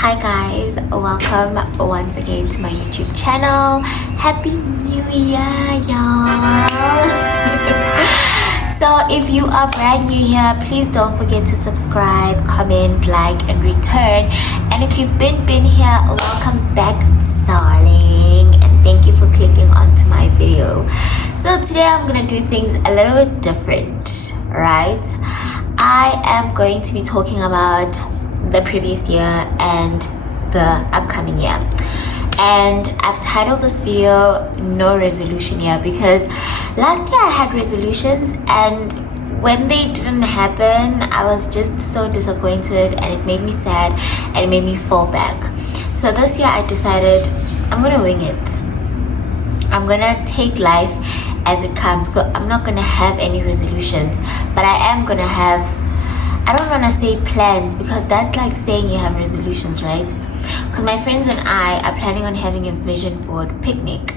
Hi guys, welcome once again to my YouTube channel. Happy New Year, y'all. So if you are brand new here, please don't forget to subscribe, comment, like, and return. And if you've been here, welcome back, darling, and thank you for clicking onto my video. So today I'm gonna do things a little bit different, right? I am going to be talking about the previous year and the upcoming year, and I've titled this video No Resolution Year because last year I had resolutions, and when they didn't happen I was just so disappointed, and it made me sad and it made me fall back. So this year I decided I'm gonna wing it. I'm gonna take life as it comes. So I'm not gonna have any resolutions, but I am gonna have, I don't want to say plans because that's like saying you have resolutions, right? Because my friends and I are planning on having a vision board picnic.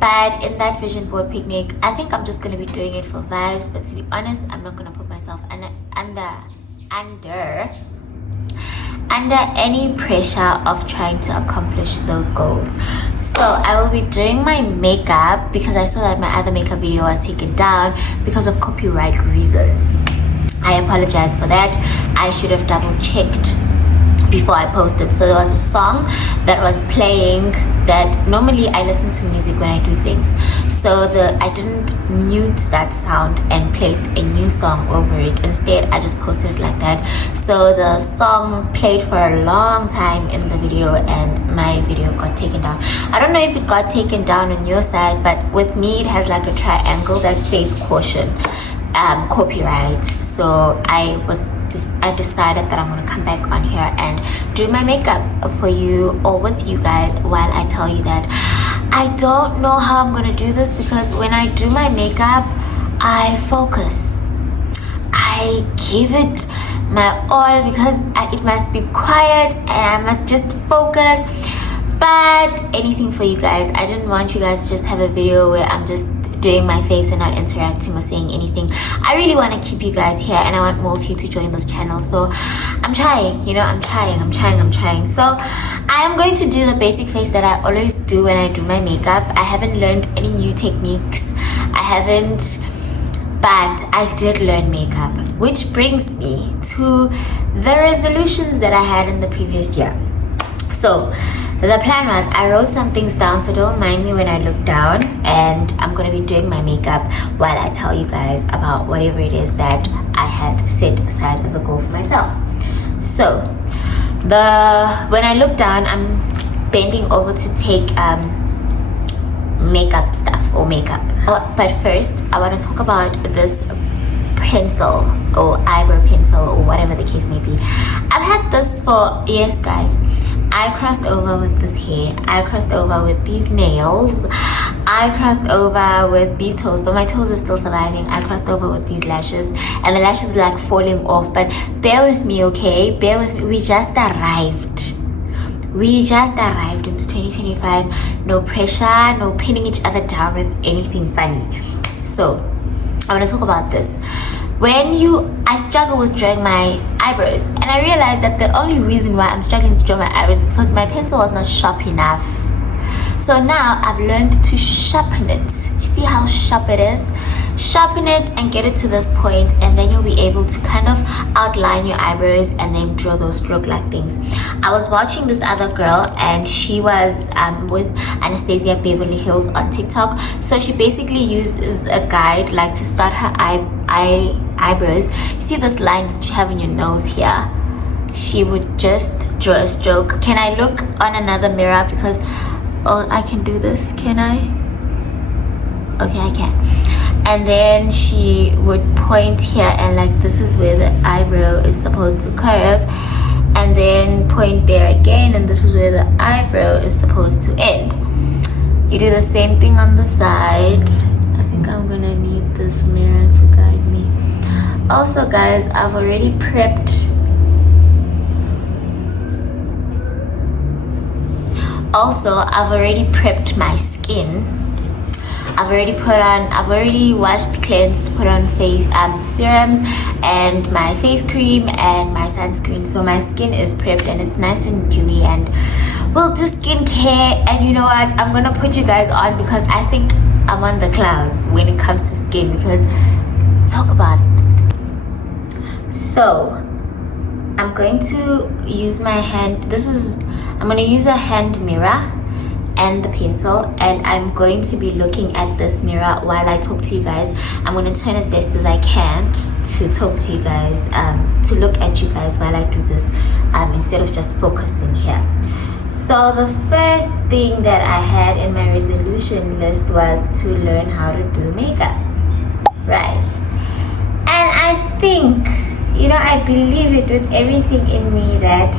But in that vision board picnic, I think I'm just going to be doing it for vibes. But to be honest, I'm not going to put myself under any pressure of trying to accomplish those goals. So I will be doing my makeup because I saw that my other makeup video was taken down because of copyright reasons. I apologize for that. I should have double checked before I posted. So there was a song that was playing that normally I listen to music when I do things. So I didn't mute that sound and placed a new song over it. Instead, I just posted it like that. So the song played for a long time in the video and my video got taken down. I don't know if it got taken down on your side, but with me it has like a triangle that says caution. Copyright. So I decided that I'm gonna come back on here and do my makeup for you or with you guys while I tell you that I don't know how I'm gonna do this, because when I do my makeup I focus, I give it my all because it must be quiet and I must just focus. But anything for you guys. I didn't want you guys to just have a video where I'm just doing my face and not interacting or saying anything. I really want to keep you guys here and I want more of you to join this channel. So I'm trying, I'm trying. So I am going to do the basic face that I always do when I do my makeup. I haven't learned any new techniques. But I did learn makeup, which brings me to the resolutions that I had in the previous year. So the plan was, I wrote some things down, so don't mind me when I look down, and I'm going to be doing my makeup while I tell you guys about whatever it is that I had set aside as a goal for myself. So when I look down, I'm bending over to take makeup stuff or makeup. But first I want to talk about this pencil or eyebrow pencil or whatever the case may be. I've had this for years, guys. I crossed over with this hair, I crossed over with these nails, I crossed over with these toes, but my toes are still surviving. I crossed over with these lashes, and the lashes are like falling off, but bear with me, okay? Bear with me. We just arrived into 2025. No pressure, no pinning each other down with anything funny. So I want to talk about this. I struggle with drawing my eyebrows, and I realized that the only reason why I'm struggling to draw my eyebrows is because my pencil was not sharp enough. So now I've learned to sharpen it. You see how sharp it is? Sharpen it and get it to this point, and then you'll be able to kind of outline your eyebrows and then draw those stroke-like things. I was watching this other girl, and she was with Anastasia Beverly Hills on TikTok. So she basically uses a guide like to start her eyebrows. See this line that you have in your nose here? She would just draw a stroke. Can I look on another mirror? Because I can do this, can I? Okay, I can. And then she would point here, and like this is where the eyebrow is supposed to curve, and then point there again, and this is where the eyebrow is supposed to end. You do the same thing on the side. I think I'm gonna need this mirror to guide me. Also, guys, I've already prepped my skin. I've already washed, cleansed, put on face serums and my face cream and my sunscreen, so my skin is prepped and it's nice and dewy, and we'll do skincare. And you know what, I'm gonna put you guys on because I think I'm on the clouds when it comes to skin, because talk about it. So I'm going to use my hand. I'm going to use a hand mirror and the pencil, and I'm going to be looking at this mirror while I talk to you guys. I'm going to turn as best as I can to talk to you guys, to look at you guys while I do this, instead of just focusing here. So the first thing that I had in my resolution list was to learn how to do makeup, right? And I think, I believe it with everything in me that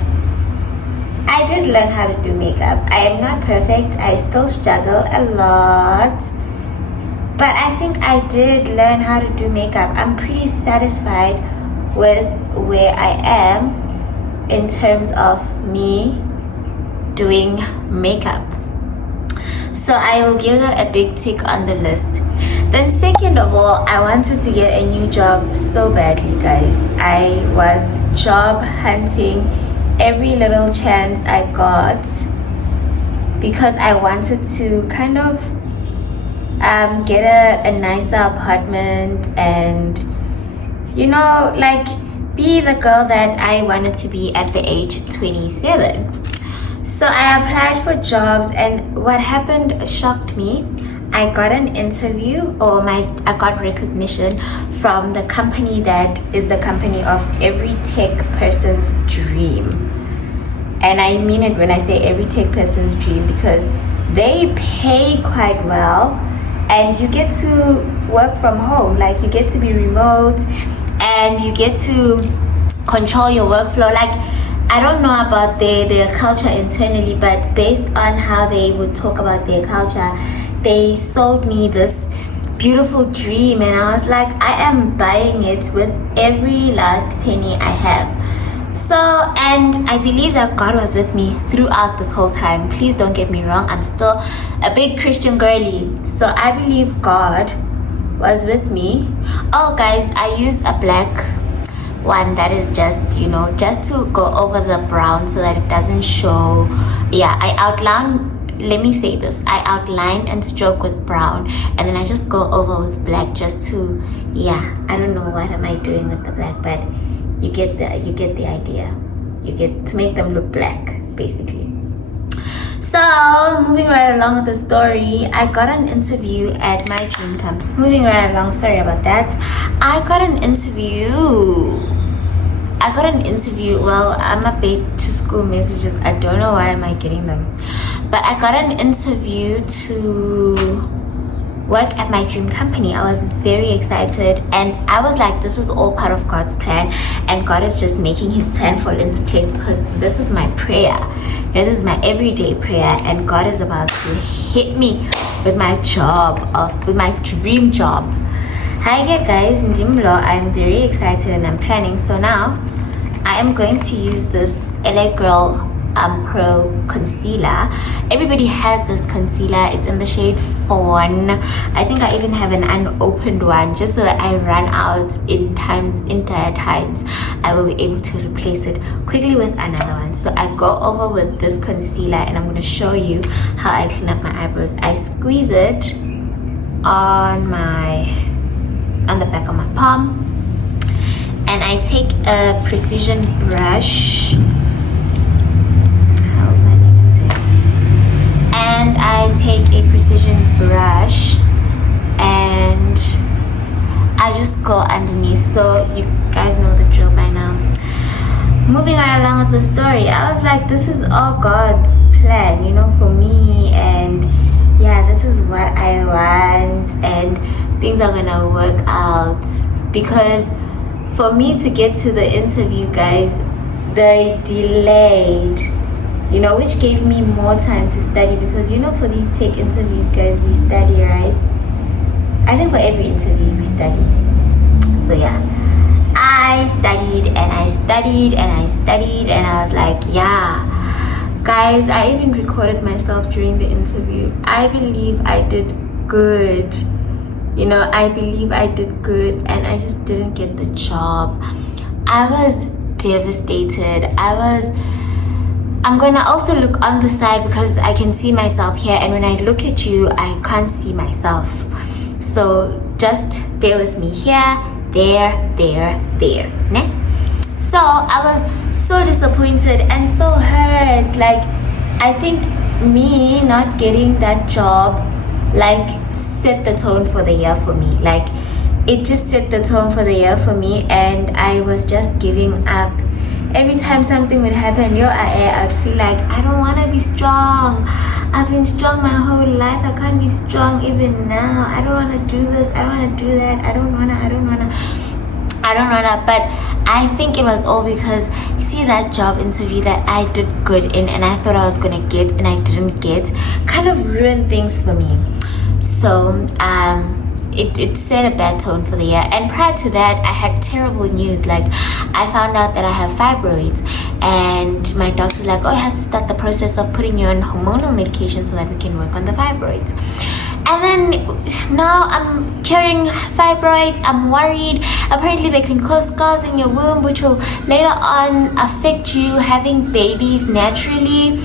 I did learn how to do makeup. I am not perfect. I still struggle a lot. But I think I did learn how to do makeup. I'm pretty satisfied with where I am in terms of me doing makeup. So I will give that a big tick on the list. Then second of all, I wanted to get a new job so badly, guys. I was job hunting every little chance I got because I wanted to kind of get a nicer apartment and be the girl that I wanted to be at the age of 27. So I applied for jobs, and what happened shocked me. I got an interview, I got recognition from the company that is the company of every tech person's dream. And I mean it when I say every tech person's dream, because they pay quite well and you get to work from home. Like, you get to be remote and you get to control your workflow. Like, I don't know about their culture internally, but based on how they would talk about their culture, they sold me this beautiful dream, and I was like, I am buying it with every last penny I have. So, and I believe that God was with me throughout this whole time. Please don't get me wrong, I'm still a big Christian girly, so I believe God was with me. Oh guys, I use a black one that is just to go over the brown so that it doesn't show. I outline and stroke with brown, and then I just go over with black just to, I don't know what am I doing with the black, but you get the idea. You get to make them look black, basically. So moving right along with the story, I got an interview at my dream company. Sorry about that. I got an interview. Well, I'm a bit to school messages. I don't know why am I getting them, but I got an interview to work at my dream company. I was very excited, and I was like, this is all part of God's plan, and God is just making his plan fall into place, because this is my prayer. This is my everyday prayer, and God is about to hit me with my dream job. Hi guys, Ndimlo. I'm very excited and I'm planning. So now I am going to use this LA Girl Pro concealer. Everybody has this concealer. It's in the shade Fawn. I think I even have an unopened one, just so that I run out in dire times. I will be able to replace it quickly with another one. So I go over with this concealer, and I'm going to show you how I clean up my eyebrows. I squeeze it on the back of my palm, and I take a precision brush. And I take a precision brush and I just go underneath. So you guys know the drill by now. Moving right along with the story, I was like, this is all God's plan, for me, and this is what I want, and things are gonna work out. Because for me to get to the interview, guys, they delayed, which gave me more time to study, because for these tech interviews, guys, we study, right? I think for every interview we study. So I studied and I studied and I studied, and I was like, guys, I even recorded myself during the interview. I believe I did good. You know, I believe I did good, and I just didn't get the job. I was devastated. I'm gonna also look on the side because I can see myself here, and when I look at you, I can't see myself. So just bear with me here, there, ne? So I was so disappointed and so hurt. Like, I think me not getting that job like set the tone for the year for me. Like, it just set the tone for the year for me, and I was just giving up. Every time something would happen, I'd feel like I don't want to be strong. I've been strong my whole life. I can't be strong even now. I don't want to do this. I don't want to do that. I don't wanna. But I think it was all because, you see, that job interview that I did good in and I thought I was gonna get and I didn't get, kind of ruined things for me. So it set a bad tone for the year. And prior to that, I had terrible news. Like, I found out that I have fibroids, and my doctor's like, oh, you have to start the process of putting you on hormonal medication so that we can work on the fibroids. And then now I'm curing fibroids. I'm worried. Apparently they can cause scars in your womb, which will later on affect you having babies naturally.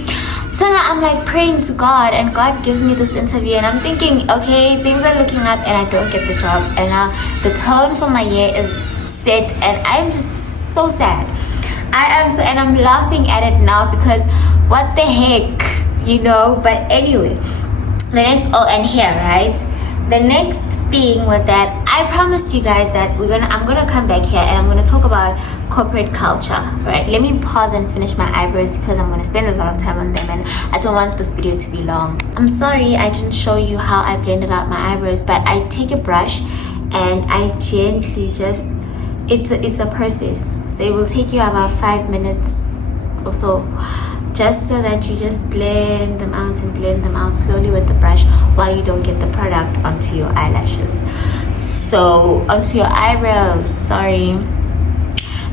So now I'm like praying to God, and God gives me this interview, and I'm thinking, okay, things are looking up, and I don't get the job. And now the tone for my year is set, and I'm just so sad. And I'm laughing at it now because what the heck, you know? But anyway, the next thing was that I promised you guys that I'm gonna come back here and I'm gonna talk about corporate culture, right? Let me pause and finish my eyebrows because I'm gonna spend a lot of time on them, and I don't want this video to be long. I'm sorry I didn't show you how I blended out my eyebrows, but I take a brush and I gently just, it's a process, so it will take you about 5 minutes or so, just so that you just blend them out slowly with the brush while you don't get the product onto your eyelashes. So onto your eyebrows, sorry.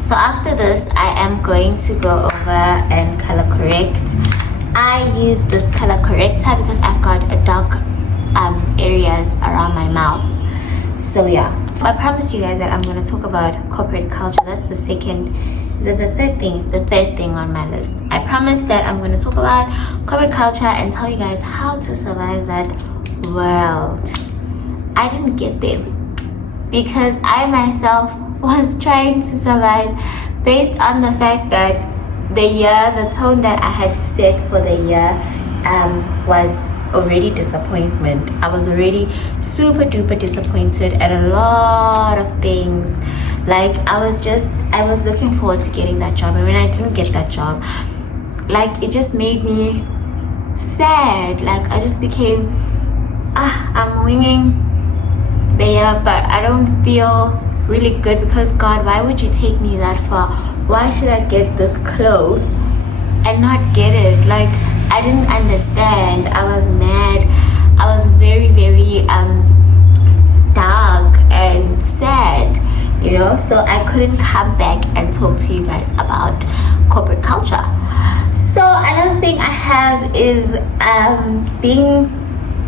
So after this, I am going to go over and color correct. I use this color corrector because I've got a dark areas around my mouth. So yeah, I promised you guys that I'm going to talk about corporate culture. That's the second, the third thing. It's the third thing on my list. I promised that I'm going to talk about corporate culture and tell you guys how to survive that world. I didn't get them because I myself was trying to survive based on the fact that the tone that I had set for the year was already disappointment. I was already super duper disappointed at a lot of things. Like, I was looking forward to getting that job, and when I didn't get that job, like, it just made me sad. Like, I just became, I'm winging the year, but I don't feel really good because, God, why would you take me that far? Why should I get this close and not get it? Like, I didn't understand. I was mad. I was very, very dark and sad, you know? So I couldn't come back and talk to you guys about corporate culture. So another thing I have is being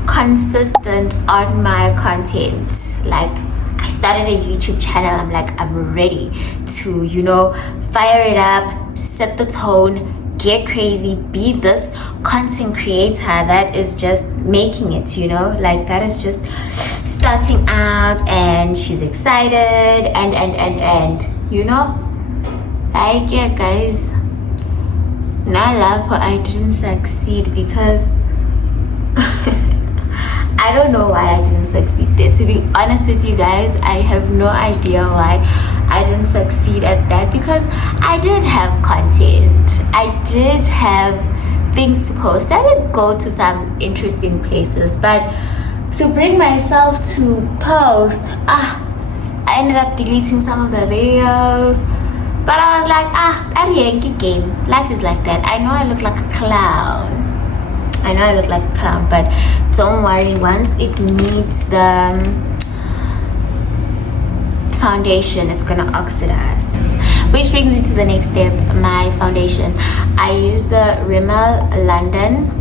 consistent on my content. Like, I started a YouTube channel. I'm like, I'm ready to, you know, fire it up, set the tone, get crazy, be this content creator that is just making it, you know, like, that is just starting out, and she's excited and you know, like, yeah guys, not love but I didn't succeed because I don't know why I didn't succeed there. To be honest with you guys, I have no idea why I didn't succeed at that, because I did have content. I did have things to post. I did go to some interesting places, but to bring myself to post, I ended up deleting some of the videos. But I was like, that Yankee game. Life is like that. I know I look like a clown. But don't worry, once it meets the foundation, it's gonna oxidize. Which brings me to the next step, my foundation. I use the Rimmel London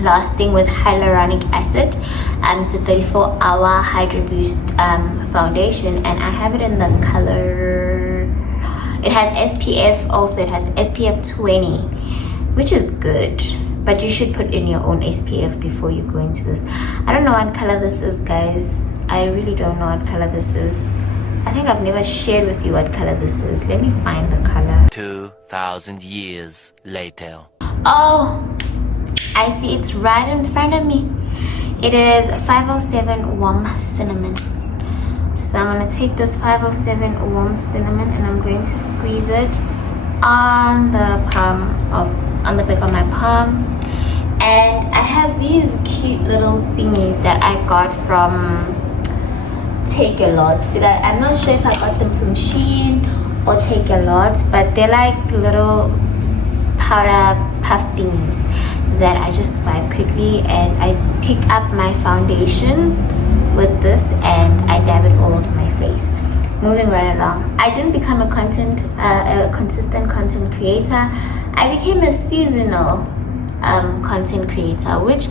lasting with hyaluronic acid. It's a 34-hour Hydro Boost foundation, and I have it in the color, it has SPF also, it has SPF 20, which is good, but you should put in your own SPF before you go into this. I don't know what color this is, guys. I really don't know what color this is. I think I've never shared with you what color this is. Let me find the color. 2,000 years later. Oh, I see, it's right in front of me. It is 507 Warm Cinnamon. So I'm going to take this 507 Warm Cinnamon and I'm going to squeeze it on the palm of, on the back of my palm. And I have these cute little thingies that I got from Take a Lot. I'm not sure if I got them from Shein or Take a Lot, but they're like little powder puff thingies that I just buy quickly, and I pick up my foundation with this and I dab it all over my face. Moving right along, I didn't become a consistent content creator. I became a seasonal content creator, which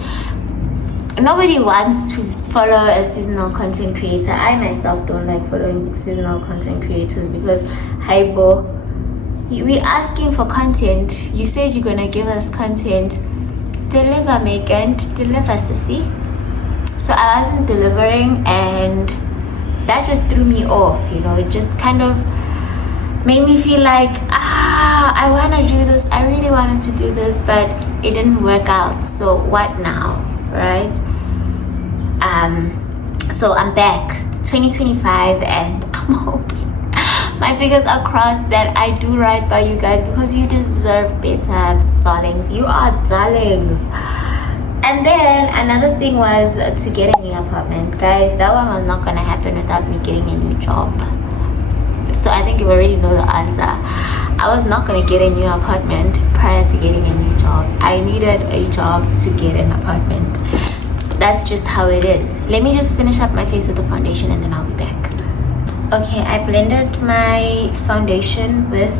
nobody wants to follow a seasonal content creator. I myself don't like following seasonal content creators because, hi bo, we're asking for content. You said you're gonna give us content. Deliver, Megan. Deliver, sissy. So I wasn't delivering, and that just threw me off. You know, it just kind of made me feel like, I want to do this. I really wanted to do this, but it didn't work out. So what now, right? So I'm back to 2025, and I'm hoping my fingers are crossed that I do right by you guys, because you deserve better, darlings. You are darlings. And then another thing was to get a new apartment, guys. That one was not gonna happen without me getting a new job. So I think you already know the answer. I was not gonna get a new apartment prior to getting a new job. I needed a job to get an apartment. That's just how it is. Let me just finish up my face with the foundation and then I'll be back. Okay, I blended my foundation with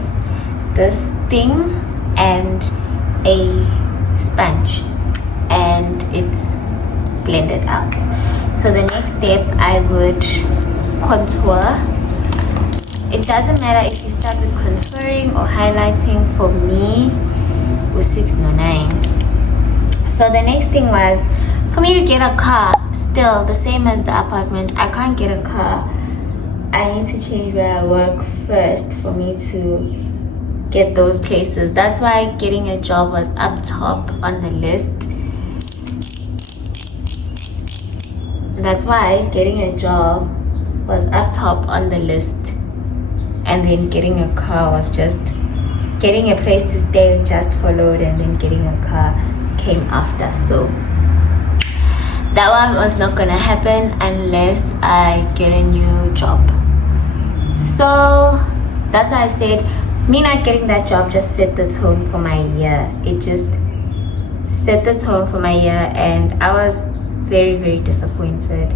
this thing and a sponge, and it's blended out. So the next step, I would contour. It doesn't matter if you start with contouring or highlighting. For me, it was 609. So the next thing was for me to get a car. Still the same as the apartment, I can't get a car. I need to change where I work first for me to get those places. That's why getting a job was up top on the list. That's why getting a job was up top on the list. And then getting a car was just, getting a place to stay just followed, and then getting a car came after. So that one was not gonna happen unless I get a new job. So that's why I said, me not getting that job just set the tone for my year. It just set the tone for my year, and I was very, very disappointed.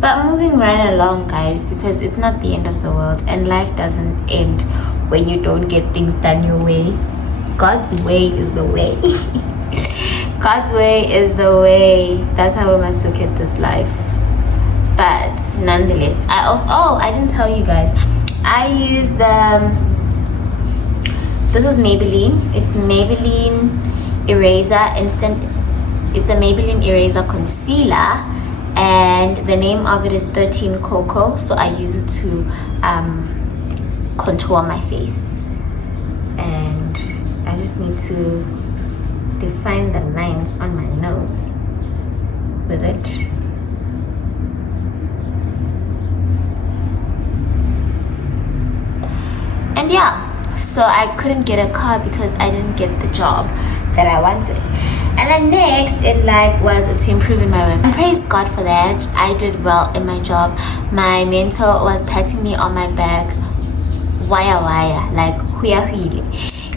But moving right along, guys, because it's not the end of the world, and life doesn't end when you don't get things done your way. God's way is the way. God's way is the way. That's how we must look at this life. But nonetheless, I also, I didn't tell you guys, I use this is Maybelline. It's Maybelline Eraser Instant. It's a Maybelline Eraser Concealer, and the name of it is 13 Cocoa. So I use it to contour my face, and I just need to define the lines on my nose with it. And yeah, so I couldn't get a car because I didn't get the job that I wanted. And then next in line was to improve in my work, and praise God for that. I did well in my job. My mentor was patting me on my back, wire, like huya huile.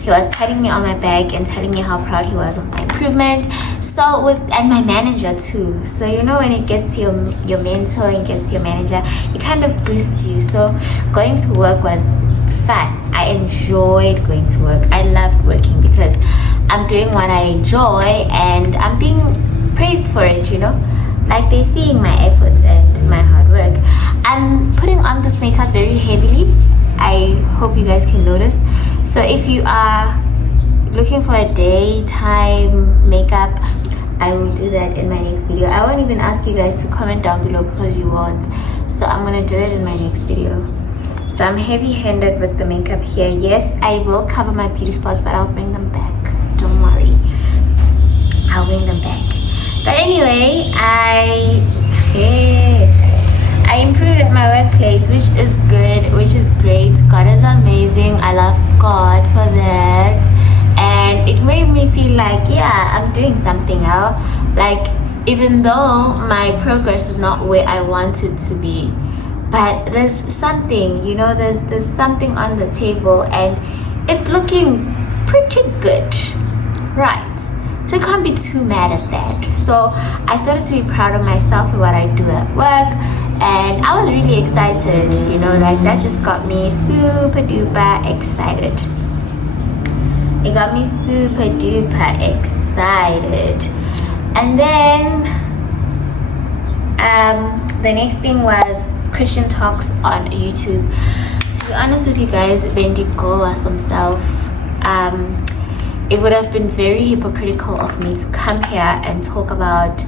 He was patting me on my back and telling me how proud he was of my improvement. So and my manager too. So you know, when it gets to your mentor and gets to your manager, it kind of boosts you. So going to work was fun. I enjoyed going to work. I loved working because I'm doing what I enjoy and I'm being praised for it, you know, like they're seeing my efforts and my hard work. I'm putting on this makeup very heavily. I hope you guys can notice. So if you are looking for a daytime makeup, I will do that in my next video. I won't even ask you guys to comment down below because you won't. So I'm gonna do it in my next video. So I'm heavy-handed with the makeup here. Yes, I will cover my beauty spots, but I'll bring them back. Don't worry. I'll bring them back. But anyway, I improved at my workplace, which is good, which is great. God is amazing. I love God for that. And it made me feel like, yeah, I'm doing something now. Like, even though my progress is not where I want it to be, but there's something, you know, there's something on the table and it's looking pretty good, right? So I can't be too mad at that. So I started to be proud of myself and what I do at work, and I was really excited, you know, like that just got me super duper excited. It got me super duper excited. And then the next thing was Christian talks on YouTube. To be honest with you guys, Bendigo was himself. It would have been very hypocritical of me to come here and talk about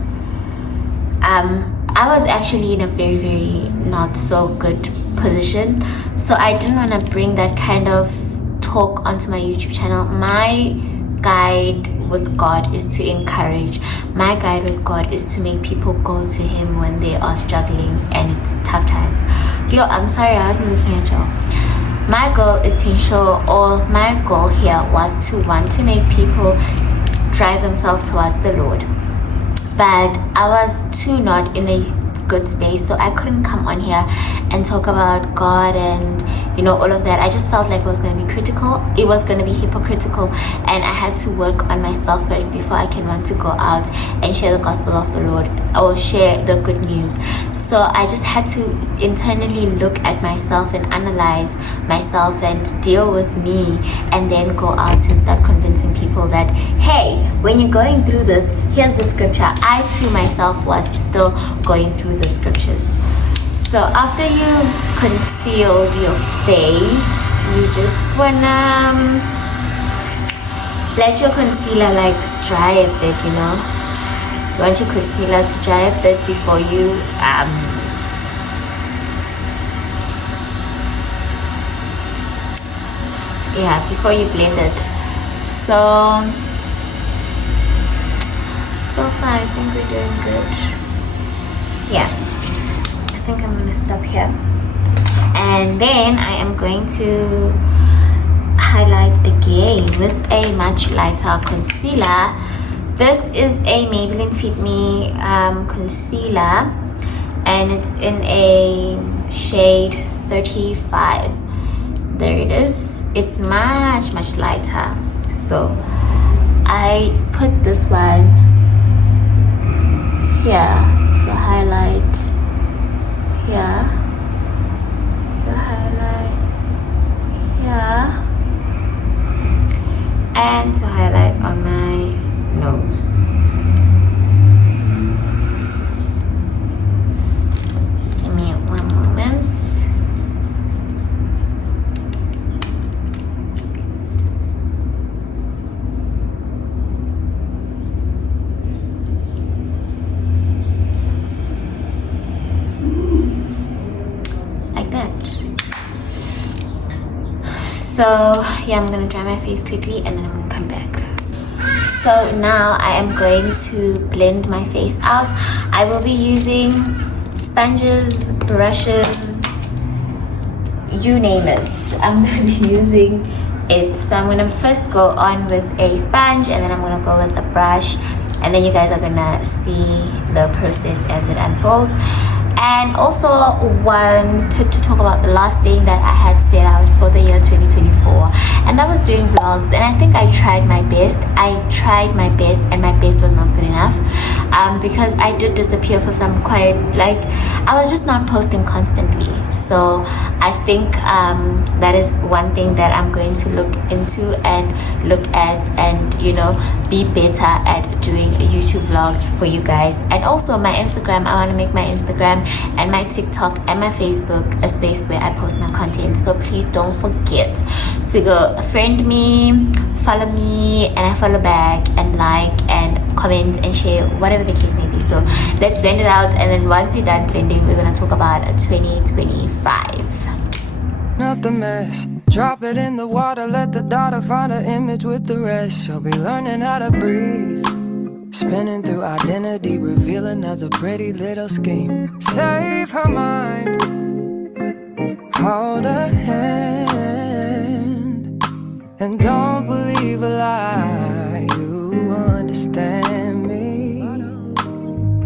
I was actually in a very, very not so good position, so I didn't want to bring that kind of talk onto my YouTube channel. My guide with God is to encourage. My guide with God is to make people go to Him when they are struggling and it's tough times. Yo, I'm sorry, I wasn't looking at y'all. My goal is to ensure, or my goal here was to want to make people drive themselves towards the Lord. But I was too not in a good space, so I couldn't come on here and talk about God and, you know, all of that. I just felt like it was going to be critical, it was going to be hypocritical, and I had to work on myself first before I can want to go out and share the gospel of the Lord or share the good news. So I just had to internally look at myself and analyze myself and deal with me, and then go out and start convincing people that, hey, when you're going through this, here's the scripture. I too myself was still going through the scriptures. So after you've concealed your face, you just wanna let your concealer like dry a bit, you know. You want your concealer to dry a bit before you before you blend it. So far I think we're doing good. Yeah, I think I'm gonna stop here, and then I am going to highlight again with a much lighter concealer. This is a Maybelline Fit Me concealer, and it's in a shade 35. There it is. It's much lighter, so I put this one here to highlight, here to highlight, here, and to highlight on my nose. Give me 1 moment. So yeah, I'm gonna dry my face quickly and then I'm gonna come back. So now I am going to blend my face out. I will be using sponges, brushes, you name it. I'm gonna be using it. So I'm gonna first go on with a sponge, and then I'm gonna go with a brush, and then you guys are gonna see the process as it unfolds. And also wanted to talk about the last thing that I had set out for the year 2024, and that was doing vlogs. And I think I tried my best and my best was not good enough. because I did disappear for some quite, like, I was just not posting constantly. So I think that is one thing that I'm going to look into and look at, and you know, be better at doing YouTube vlogs for you guys. And also my Instagram, I want to make my Instagram and my TikTok and my Facebook a space where I post my content. So please don't forget to go friend me, follow me, and I follow back, and like and comment and share, whatever the case may be. So let's blend it out, and then once we're done blending, we're gonna talk about 2025. Not the mess, drop it in the water, let the daughter find an image with the rest. She'll be learning how to breathe, spinning through identity, reveal another pretty little scheme. Save her mind, hold her hand, and don't believe a lie, you understand me.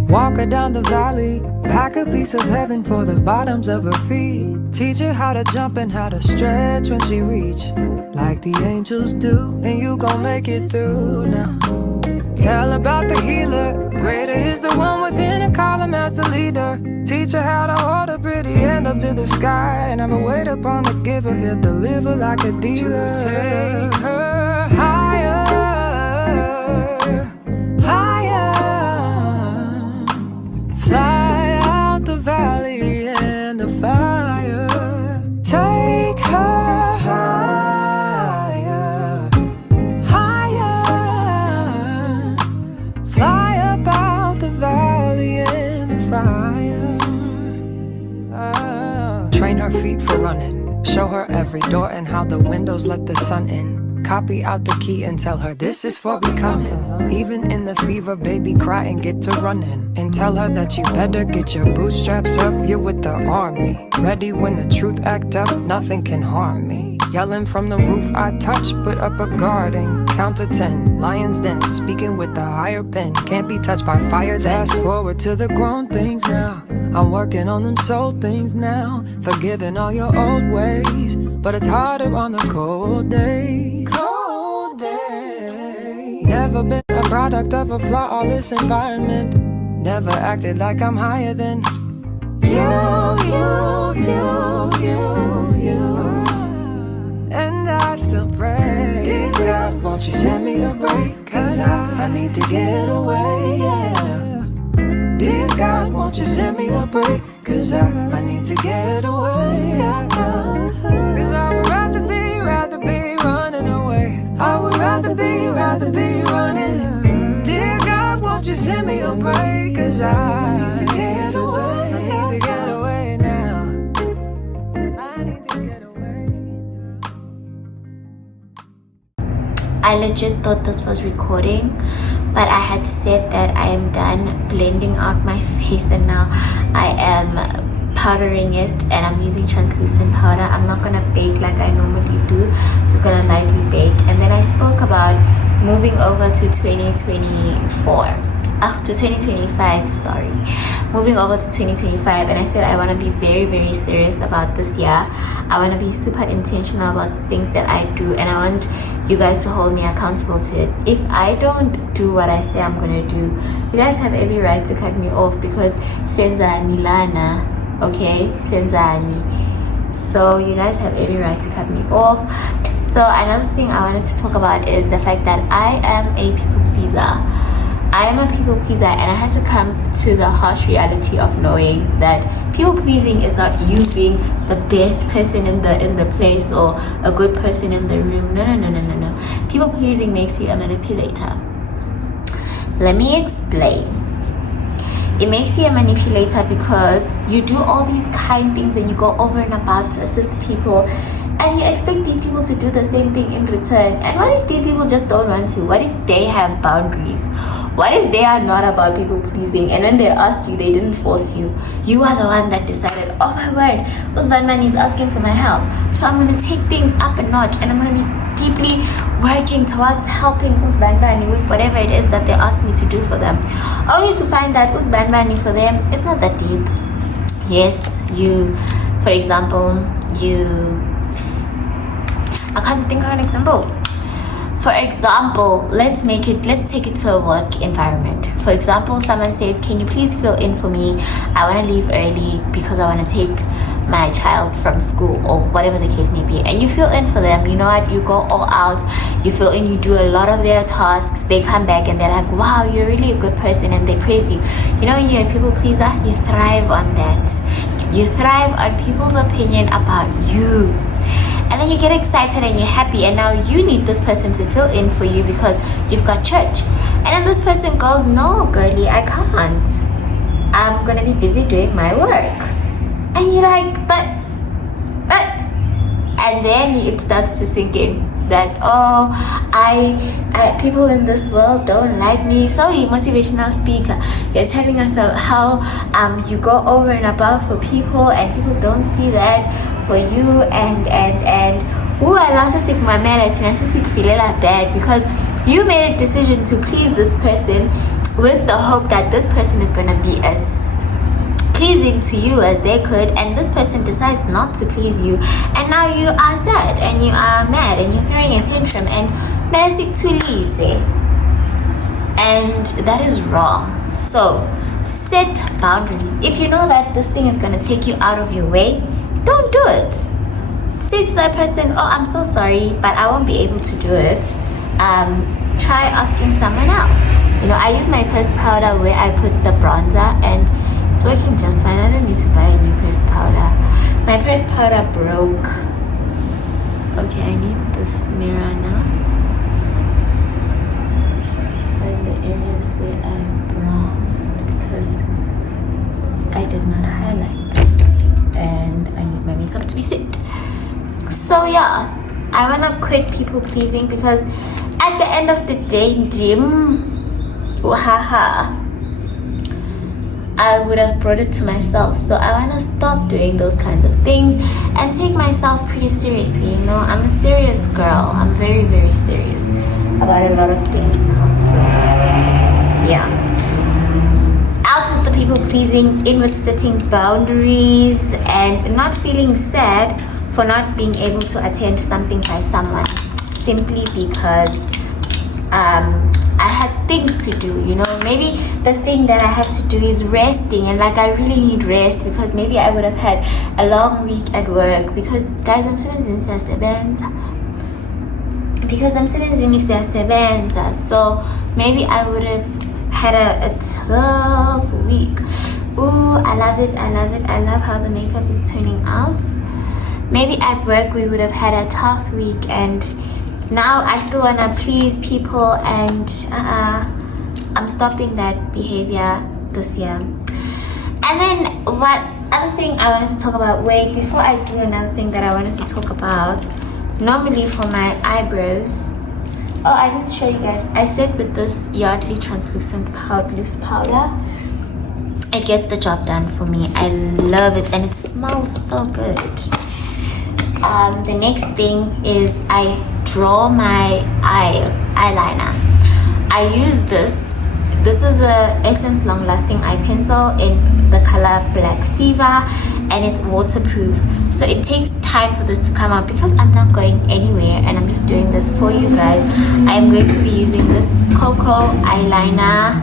Walk her down the valley, pack a piece of heaven for the bottoms of her feet. Teach her how to jump and how to stretch when she reach, like the angels do, and you gon' make it through now. Tell about the healer, greater is the one within, and call him as the leader. Teach her how to hold a pretty hand up to the sky, and have a wait upon the giver, he'll deliver like a dealer. To take her higher, higher, fly out the valley and the fire. Take her higher, higher, fly up out the valley and the fire. Train her feet for running, show her every door and how the windows let the sun in. Copy out the key and tell her this is for becoming. Even in the fever, baby, cry and get to running. And tell her that you better get your bootstraps up, you're with the army. Ready when the truth act up, nothing can harm me. Yelling from the roof I touch, put up a guard and count to 10. Lion's den, speaking with the higher pen. Can't be touched by fire then. Fast forward to the grown things now, I'm working on them soul things now. Forgiving all your old ways, but it's harder on the cold days. Cold days. Never been a product of a flawless environment. Never acted like I'm higher than you. And I still pray, dear God, won't you send me a break? Cause I need to get away, yeah. Dear God, won't you send me a break? Cause I need to get away, yeah. Cause I would rather be running away. I would rather be running. Dear God, won't you send me a break? Cause I need to get away. I need to get away now. I need to get away now. I legit thought this was recording, but I had said that I am done blending out my face, and now I am powdering it, and I'm using translucent powder. I'm not gonna bake like I normally do, just gonna lightly bake. And then I spoke about moving over to 2025, sorry, moving over to 2025, and I said I want to be very, very serious about this year. I want to be super intentional about the things that I do, and I want you guys to hold me accountable to it. If I don't do what I say I'm gonna do, you guys have every right to cut me off, because senzani lana, okay, senzani. So you guys have every right to cut me off. So another thing I wanted to talk about is the fact that I am a people pleaser. I am a people pleaser, and I had to come to the harsh reality of knowing that people pleasing is not you being the best person in the place or a good person in the room. No. People pleasing makes you a manipulator. Let me explain. It makes you a manipulator because you do all these kind things and you go over and above to assist people, and you expect these people to do the same thing in return. And what if these people just don't want to? What if they have boundaries? What if they are not about people pleasing, and when they asked you, they didn't force you? You are the one that decided, oh my word, Usman Man is asking for my help, so I'm going to take things up a notch, and I'm going to be deeply working towards helping Usman Bani with whatever it is that they asked me to do for them. Only to find that Usman Bani for them, it's not that deep. Yes, you, for example, I can't think of an example. For example, let's take it to a work environment. For example, someone says, can you please fill in for me? I want to leave early because I want to take my child from school, or whatever the case may be, and you fill in for them. You know what, you go all out, you fill in, you do a lot of their tasks. They come back and they're like, wow, you're really a good person, and they praise you. You know, when you're a people pleaser, you thrive on that. You thrive on people's opinion about you. And then you get excited and you're happy, and now you need this person to fill in for you because you've got church. And then this person goes, no, girlie, I can't. I'm gonna be busy doing my work. And you're like, but. And then it starts to sink in that, oh, I people in this world don't like me. So you motivational speaker, you're telling us how you go over and above for people, and people don't see that for you, and who are narcissistic my man, it's narcissistic feeling like bad because you made a decision to please this person with the hope that this person is gonna be as pleasing to you as they could, and this person decides not to please you, and now you are sad and you are mad and you're throwing a tantrum and basic to lise, and that is wrong. So set boundaries. If you know that this thing is going to take you out of your way, don't do it. Say to that person, oh, I'm so sorry, but I won't be able to do it. Try asking someone else. You know, I use my pressed powder where I put the bronzer, and it's working just fine. I don't need to buy a new pressed powder. My pressed powder broke. Okay, I need this mirror now. To find the areas where I bronzed because I did not highlight, and I need my makeup to be set. So yeah, I wanna quit people pleasing because at the end of the day, I would have brought it to myself. So I want to stop doing those kinds of things and take myself pretty seriously. You know, I'm a serious girl. I'm very, very serious about a lot of things now. So yeah, out with the people pleasing, in with setting boundaries, and not feeling sad for not being able to attend something by someone simply because I had things to do. You know, maybe the thing that I have to do is resting, and like I really need rest because maybe I would have had a long week at work because guys, I'm sevenza, so maybe I would have had a tough week. Ooh, I love it. I love how the makeup is turning out. Maybe at work we would have had a tough week, and now I still want to please people, and I'm stopping that behavior this year. And then what other thing I wanted to talk about, wait, before I do another thing that I wanted to talk about, normally for my eyebrows, oh, I didn't show you guys, I said with this Yardley translucent loose powder, it gets the job done for me. I love it, and it smells so good. The next thing is I draw my eyeliner. I use this is a Essence long lasting eye pencil in the color Black Fever, and it's waterproof, so it takes time for this to come out because I'm not going anywhere and I'm just doing this for you guys. I am going to be using this Cocoa eyeliner.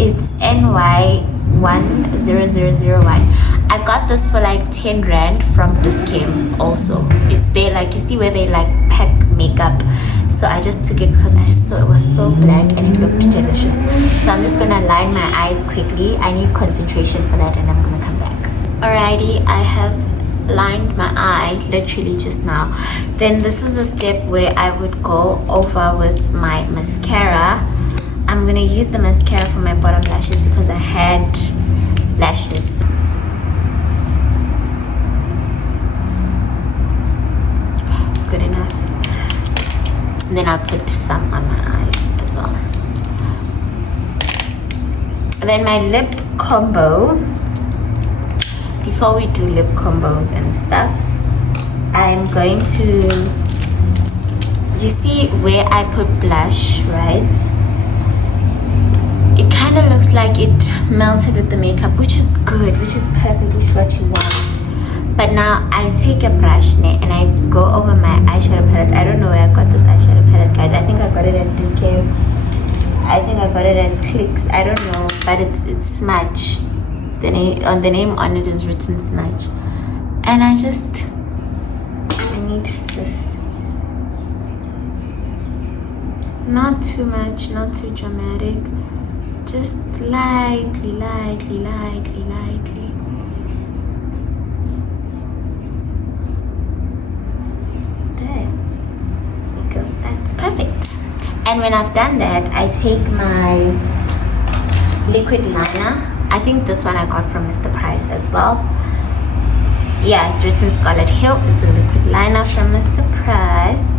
It's NY 10001. I got this for like 10 rand from Discam also. It's there, like you see where they like pack makeup. So I just took it because I saw it was so black and it looked delicious. So I'm just gonna line my eyes quickly. I need concentration for that, and I'm gonna come back. Alrighty, I have lined my eye literally just now. Then this is a step where I would go over with my mascara. I'm gonna use the mascara for my bottom lashes because I had lashes. Good enough. And then I'll put some on my eyes as well. And then my lip combo. Before we do lip combos and stuff, I'm going to, you see where I put blush, right? It kind of looks like it melted with the makeup, which is good, which is perfect, which is what you want. But now I take a brush and I go over my eyeshadow palette. I don't know where I got this eyeshadow palette, guys. I think I got it at Biscay. I think I got it at Clicks. I don't know, but it's Smudge. The name on it is written Smudge. And I need this. Not too much, not too dramatic. Just lightly. There we go. That's perfect. And when I've done that, I take my liquid liner. I think this one I got from Mr. Price as well. Yeah, it's written Scarlet Hill. It's a liquid liner from Mr. Price.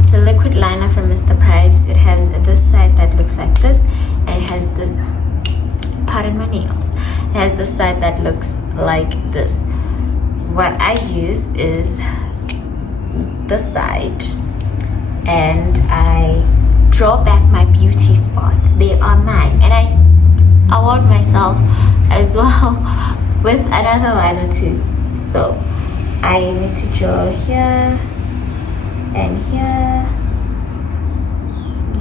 It's a liquid liner from Mr. Price. It has this side that looks like this, and it has the, pardon my nails, it has this side that looks like this. What I use is this side, and I draw back my beauty spots. They are mine, and I award myself as well with another one or two. So I need to draw here and here,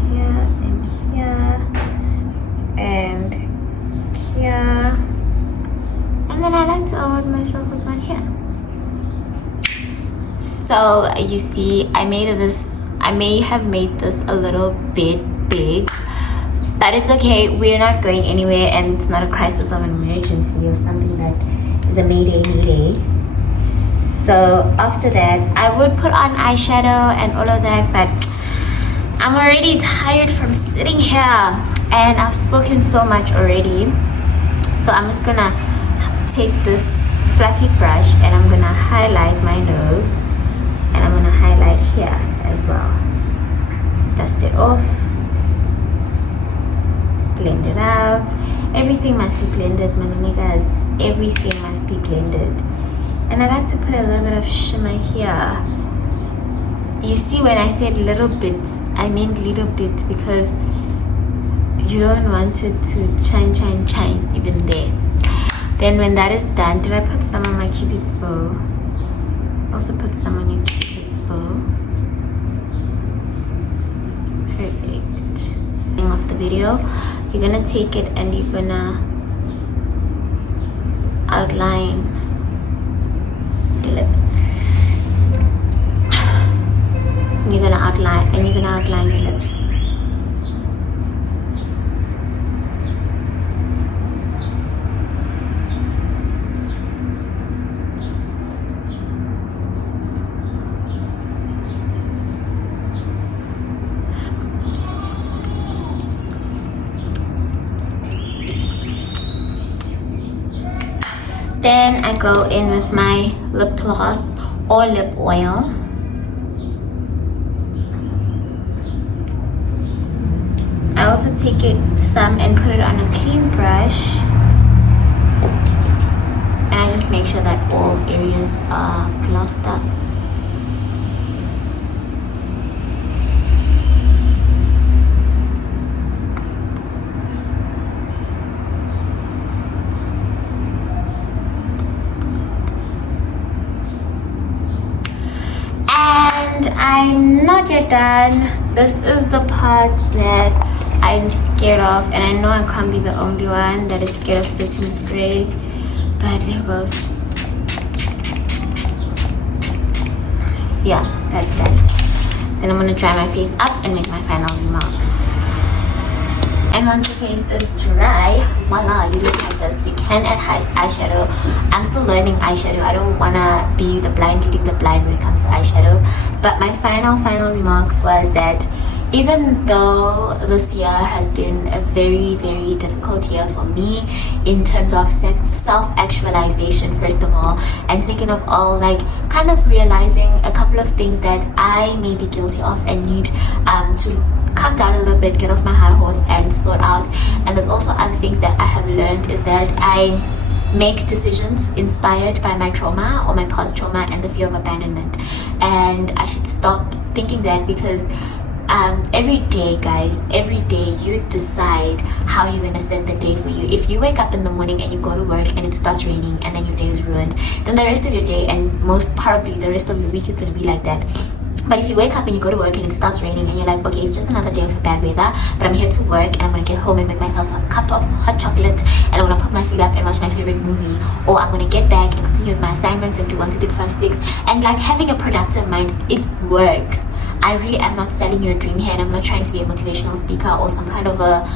here and here, and here, and then I like to award myself with one here. So you see, I may have made this a little bit big, but it's okay. We're not going anywhere, and it's not a crisis of emergency or something that is a mayday. So after that, I would put on eyeshadow and all of that, but I'm already tired from sitting here, and I've spoken so much already. So I'm just gonna take this fluffy brush and I'm gonna highlight my nose, and I'm gonna highlight here as well. Dust it off, blend it out. Everything must be blended, my niggas. Everything must be blended. And I like to put a little bit of shimmer here. You see, when I said little bit, I meant little bit because you don't want it to shine even there. Then when that is done, did I put some on my Cupid's bow? Also put some on your Cupid's bow. Perfect. End of the video, you're gonna take it and you're gonna outline the lips. You're gonna outline your lips. Then I go in with my lip gloss or lip oil. I also take some and put it on a clean brush, and I just make sure that all areas are glossed up. I'm not yet done. This is the part that I'm scared of, and I know I can't be the only one that is scared of setting spray, but here goes. Yeah, that's that. Then I'm gonna dry my face up and make my final remarks. And once your face is dry, voila, you look like this. You can add eyeshadow. I'm still learning eyeshadow. I don't wanna be the blind leading the blind when it comes to eyeshadow. But my final remarks was that even though this year has been a very, very difficult year for me in terms of self-actualization, first of all, and second of all, like kind of realizing a couple of things that I may be guilty of and need to calm down a little bit, get off my high horse and sort out. And there's also other things that I have learned is that I make decisions inspired by my trauma or my past trauma and the fear of abandonment, and I should stop thinking that, because every day, guys, every day you decide how you're gonna set the day for you. If you wake up in the morning and you go to work and it starts raining and then your day is ruined, then the rest of your day and most probably the rest of your week is gonna be like that. But if you wake up and you go to work and it starts raining and you're like, okay, it's just another day of bad weather, but I'm here to work and I'm gonna get home and make myself a cup of hot chocolate and I'm gonna put my feet up and watch my favorite movie, or I'm gonna get back and continue with my assignments and do 1, 2, 3, 5, 6, and like having a productive mind, it works. I really am not selling your dream here, and I'm not trying to be a motivational speaker or some kind of a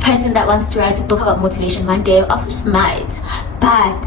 person that wants to write a book about motivation one day, of which I might, but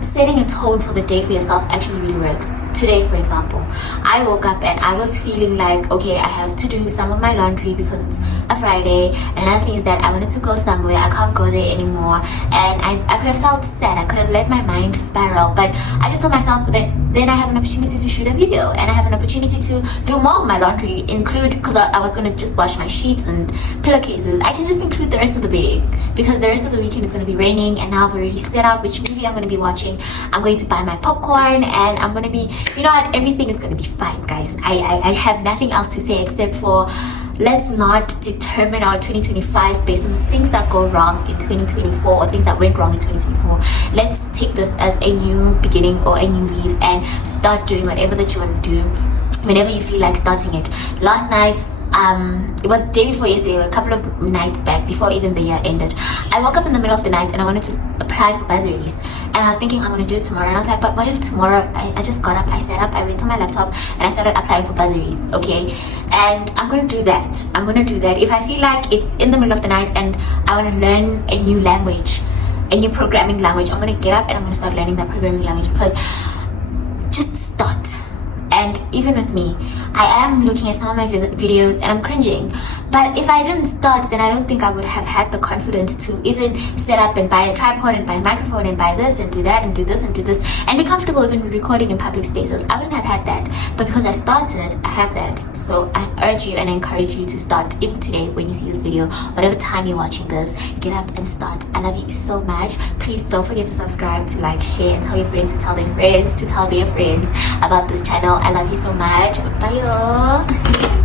setting a tone for the day for yourself actually really works. Today, for example, I woke up and I was feeling like, okay, I have to do some of my laundry because it's a Friday, and another thing is that I wanted to go somewhere, I can't go there anymore, and I could have felt sad, I could have let my mind spiral, but I just told myself that then I have an opportunity to shoot a video and I have an opportunity to do more of my laundry, because I was going to just wash my sheets and pillowcases. I can just include the rest of the video because the rest of the weekend is going to be raining, and now I've already set out which movie I'm going to be watching. I'm going to buy my popcorn and I'm going to be, you know what, everything is going to be fine, guys. I have nothing else to say except for let's not determine our 2025 based on things that go wrong in 2024 or things that went wrong in 2024. Let's take this as a new beginning or a new leaf and start doing whatever that you want to do whenever you feel like starting it. Last night, it was day before yesterday, a couple of nights back, before even the year ended, I woke up in the middle of the night and I wanted to apply for bursaries, and I was thinking I'm going to do it tomorrow, and I was like, but what if tomorrow I just got up, I sat up, I went to my laptop and I started applying for bursaries, okay? And I'm going to do that. I'm going to do that if I feel like it's in the middle of the night and I want to learn a new language, a new programming language. I'm going to get up and I'm going to start learning that programming language, because just start. And even with me, I am looking at some of my videos and I'm cringing, but if I didn't start, then I don't think I would have had the confidence to even set up and buy a tripod and buy a microphone and buy this and do that and do this and do this and be comfortable even recording in public spaces. I wouldn't have had that, but because I started, I have that. So I urge you and I encourage you to start even today when you see this video, whatever time you're watching this, get up and start. I love you so much. Please don't forget to subscribe, to like, share, and tell your friends to tell their friends to tell their friends about this channel. I love you so much. Bye y'all.